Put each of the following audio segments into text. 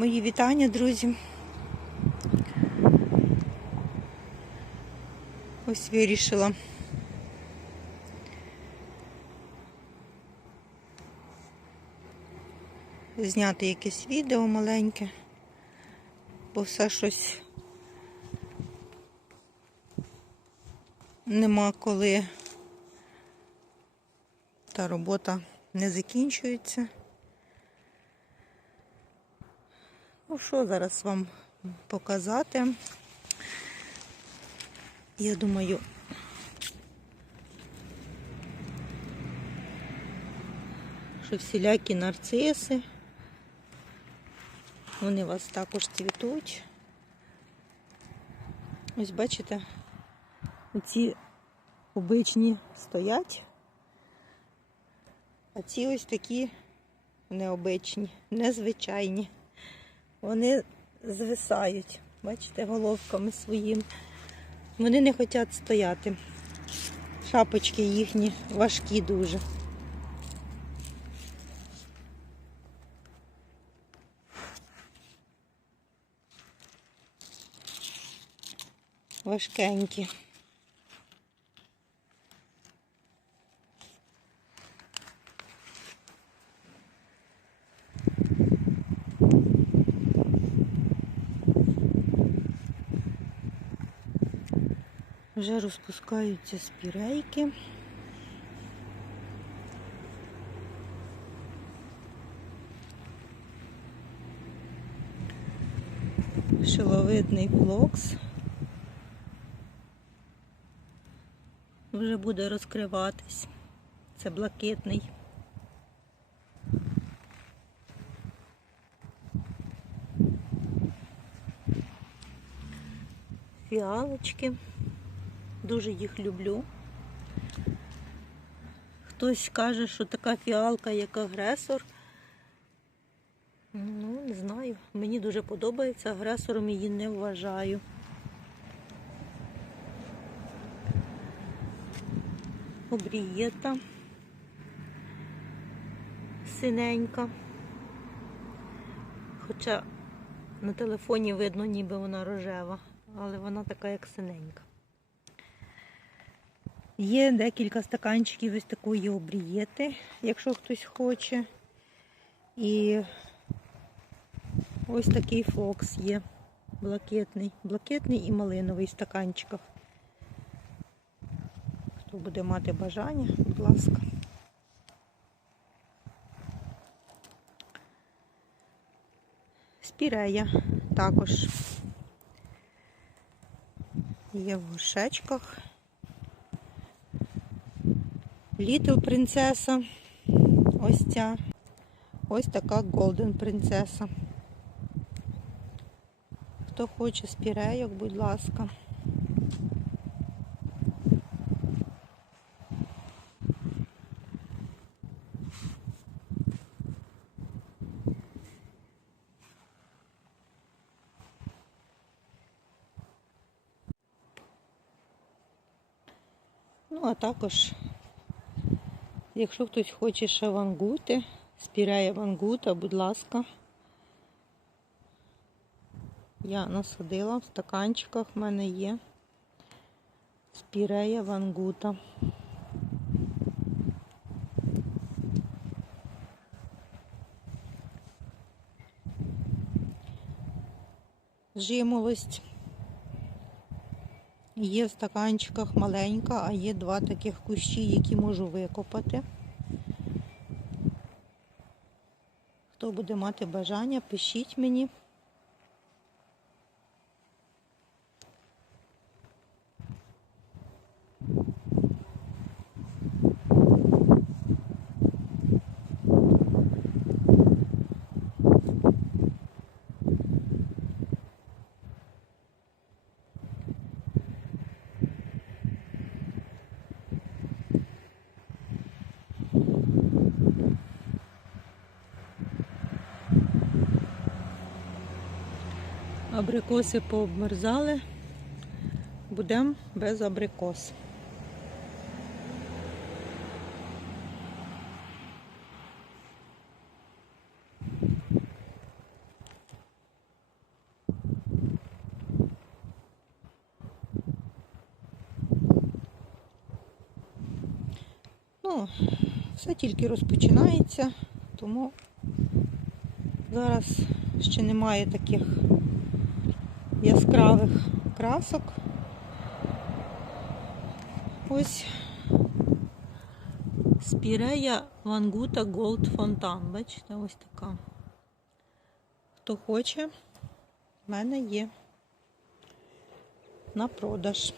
Мої вітання, друзі. Ось вирішила. Зняти якесь відео маленьке, бо все щось нема коли та робота не закінчується. Ну що зараз вам показати? Я думаю, що всілякі нарциси, вони вас також цвітуть. Ось бачите, оці обичні стоять, а ці ось такі необичні, незвичайні. Вони звисають, бачите, головками своїм. Вони не хочуть стояти. Шапочки їхні важкі дуже. Важкенькі. Вже розпускаються спірейки. Шиловидний флокс. Вже буде розкриватись. Це блакитний. Фіалочки. Дуже їх люблю. Хтось каже, що така фіалка, як агресор. Ну, не знаю. Мені дуже подобається, агресором її не вважаю. Обрієта. Синенька. Хоча на телефоні видно, ніби вона рожева, але вона така, як синенька. Є декілька стаканчиків ось такої обрієти, якщо хтось хоче. І ось такий фокс є. Блакитний. Блакитний і малиновий в стаканчиках. Хто буде мати бажання, будь ласка. Спірея також є в горшечках. Літл принцеса. Ось ця. Ось така Голден принцеса. Хто хоче спірейок, будь ласка. Ну, а також Якщо хтось хоче шавангути, спіряє вангута, будь ласка. Я насадила в стаканчиках, в мене є спірея вангута. Жимолость. Є в стаканчиках маленька, а є два таких кущі, які можу викопати. Хто буде мати бажання, пишіть мені. Абрикоси пообмерзали. Будемо без абрикос. Ну, все тільки розпочинається, тому зараз ще немає таких яскравих красок. Ось спірея Вангута Голд Фонтан. Бачите, ось така. Хто хоче, в мене є на продаж.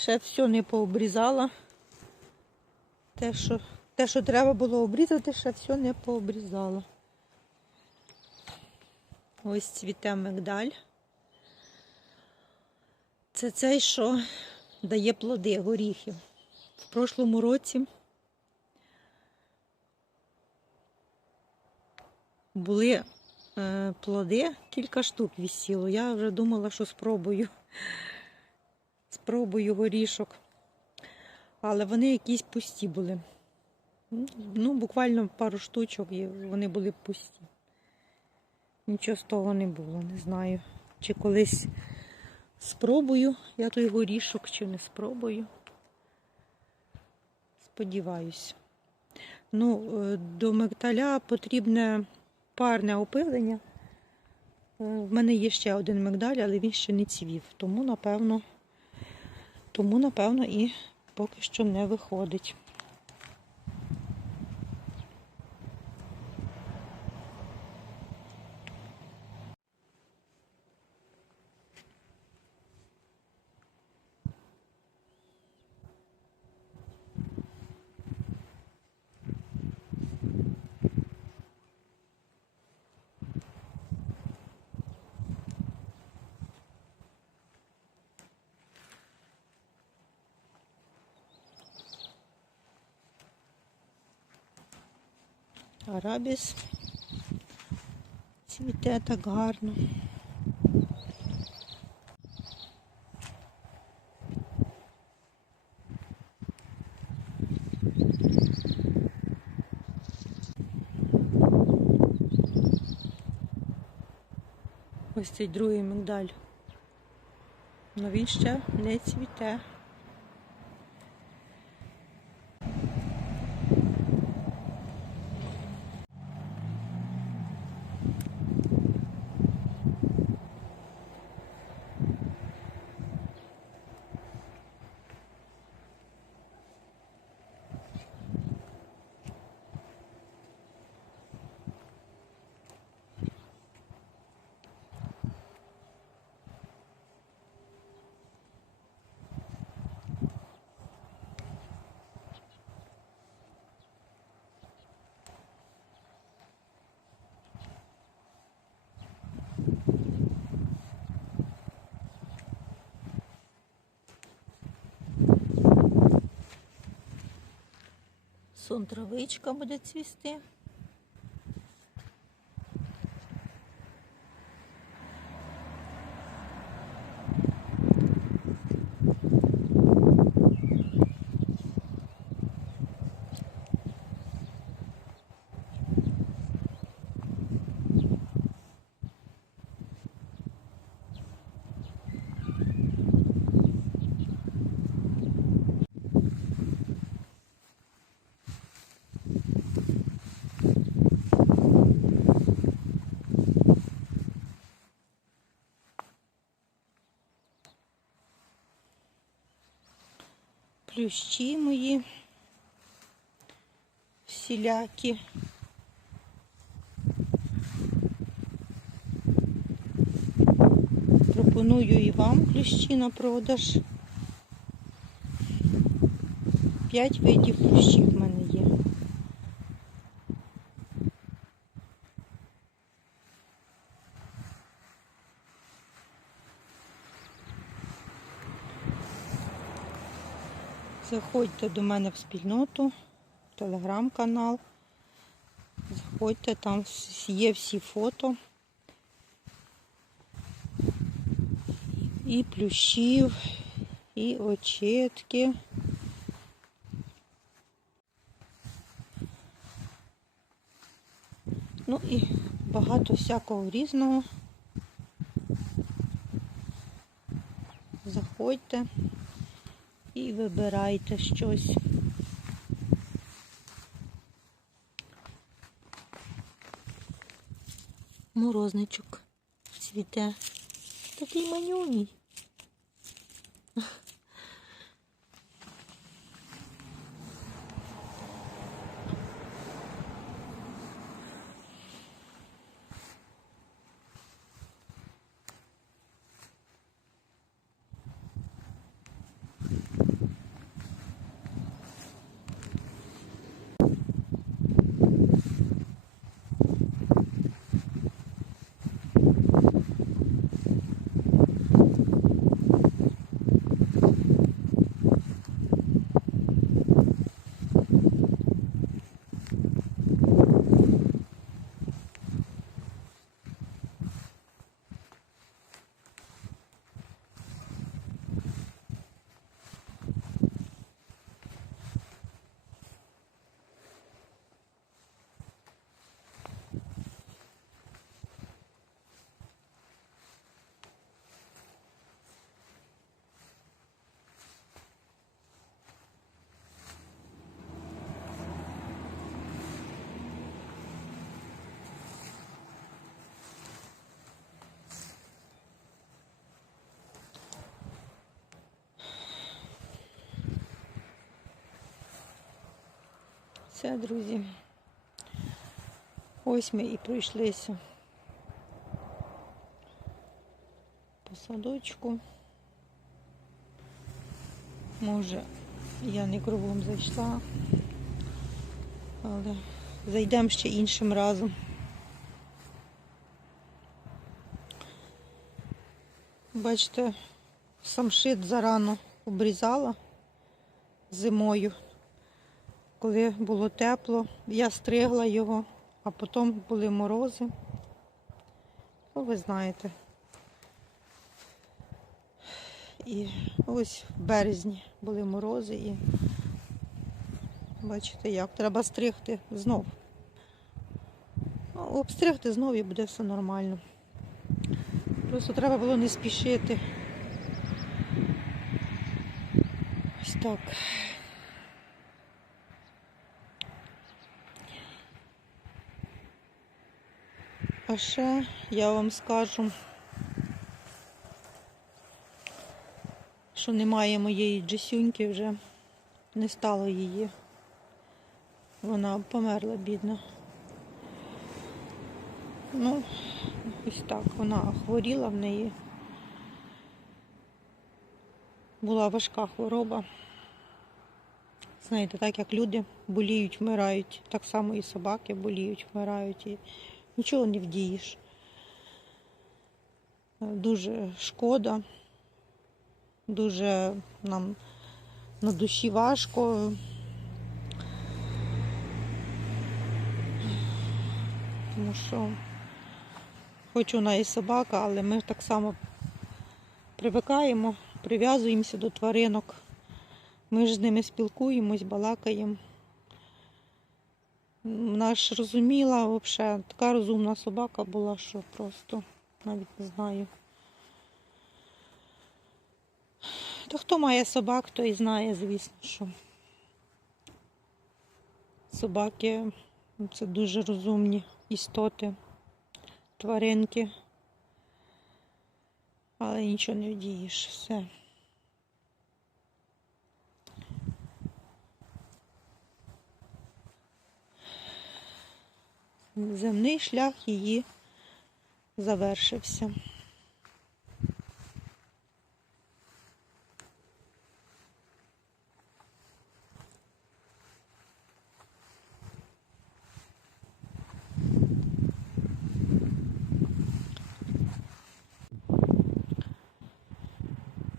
Ще все не пообрізала. Те, що, те, що треба було обрізати, ще все не пообрізала. Ось цвіте мигдаль. Це цей, що дає плоди горіхів. В прошлому році були е, плоди, кілька штук висіло. Я вже думала, що спробую. Спробую горішок. Але вони якісь пусті були. Ну, буквально пару штучок і вони були пусті. Нічого з того не було, не знаю. Чи колись спробую я той горішок, чи не спробую. Сподіваюсь. Ну, е, до мигдаля потрібне парне опилення. Е, В мене є ще один мигдаль, але він ще не цвів. Тому, напевно, тому, напевно, і поки що не виходить. Арабіс цвіте так гарно. Ось цей другий мигдаль. Но він ще не цвіте. Сон травичка буде цвісти. Плющі мої всілякі. Пропоную і вам плющі на продаж. П'ять видів плющів в мене є. Заходьте до мене в спільноту, телеграм-канал. Заходьте, там є всі фото. І плющів, і очетки. Ну і багато всякого різного. Заходьте і вибирайте щось. Морозничок цвіте. Такий манюній. Все, друзі. Ось ми і пройшлися по садочку. Може, я не кругом зайшла, але зайдемо ще іншим разом. Бачите, самшит зарано обрізала зимою коли було тепло, я стригла його, а потім були морози. Ну, ви знаєте. І ось в березні були морози і бачите як, треба стригти знов. Ну, Обстригти знов і буде все нормально. Просто треба було не спішити. Ось так. А ще я вам скажу, що немає моєї Джесюньки вже, не стало її. Вона померла, бідна. Ну, ось так, вона хворіла в неї. Була важка хвороба. Знаєте, так як люди боліють, вмирають, так само і собаки боліють, вмирають. Нічого не вдієш. Е, Дуже шкода, дуже нам на душі важко. Тому що хоч вона і собака, але ми так само привикаємо, прив'язуємося до тваринок. Ми ж з ними спілкуємось, балакаємо. Вона ж розуміла взагалі, така розумна собака була, що просто навіть не знаю. Та хто має собак, той знає, звісно, що собаки це дуже розумні істоти, тваринки. Але нічого не вдієш, все. Земний шлях її завершився.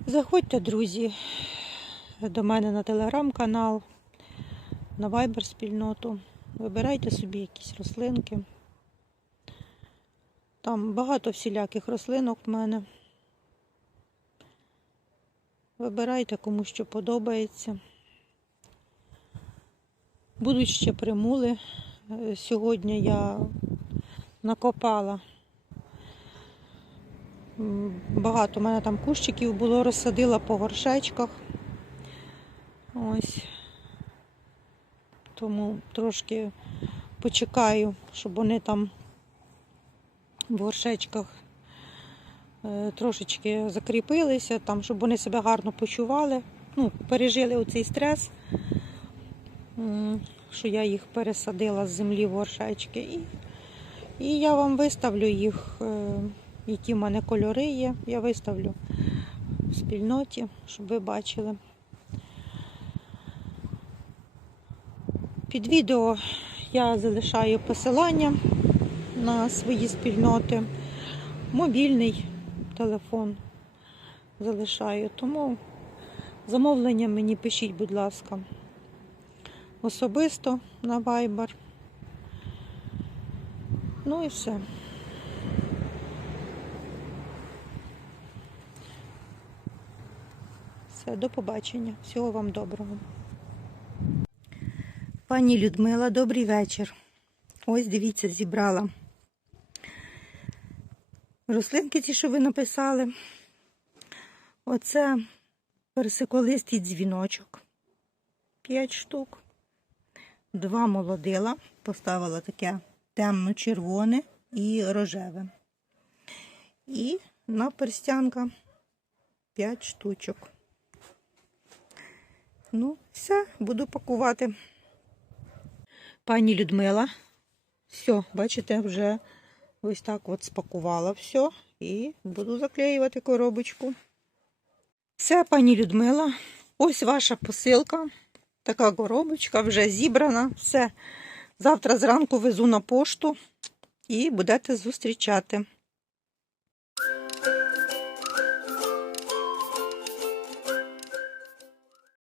Заходьте, друзі, до мене на телеграм-канал, на Viber спільноту. Вибирайте собі якісь рослинки. Там багато всіляких рослинок в мене. Вибирайте кому що подобається. Будуть ще примули. Е, Сьогодні я накопала. Багато в мене там кущиків було, розсадила по горшечках. Ось. Тому трошки почекаю, щоб вони там в горшечках е, трошечки закріпилися, там, щоб вони себе гарно почували. Ну, пережили оцей стрес, що я їх пересадила з землі в горшечки. І, і я вам виставлю їх, е, які в мене кольори є. Я виставлю в спільноті, щоб ви бачили. Під відео я залишаю посилання на свої спільноти. Мобільний телефон залишаю. Тому замовлення мені пишіть, будь ласка, особисто на Viber. Ну і все. Все, до побачення. Всього вам доброго. Пані Людмила, добрий вечір. Ось дивіться, зібрала рослинки ті, що ви написали. Оце персиколистий дзвіночок. П'ять штук. Два молодила. Поставила таке темно-червоне і рожеве. І наперстянка п'ять штучок. Ну, все, буду пакувати. Пані Людмила, все, бачите, вже ось так от спакувала все і буду заклеювати коробочку. Все, пані Людмила, ось ваша посилка. Така коробочка вже зібрана. Все. Завтра зранку везу на пошту і будете зустрічати.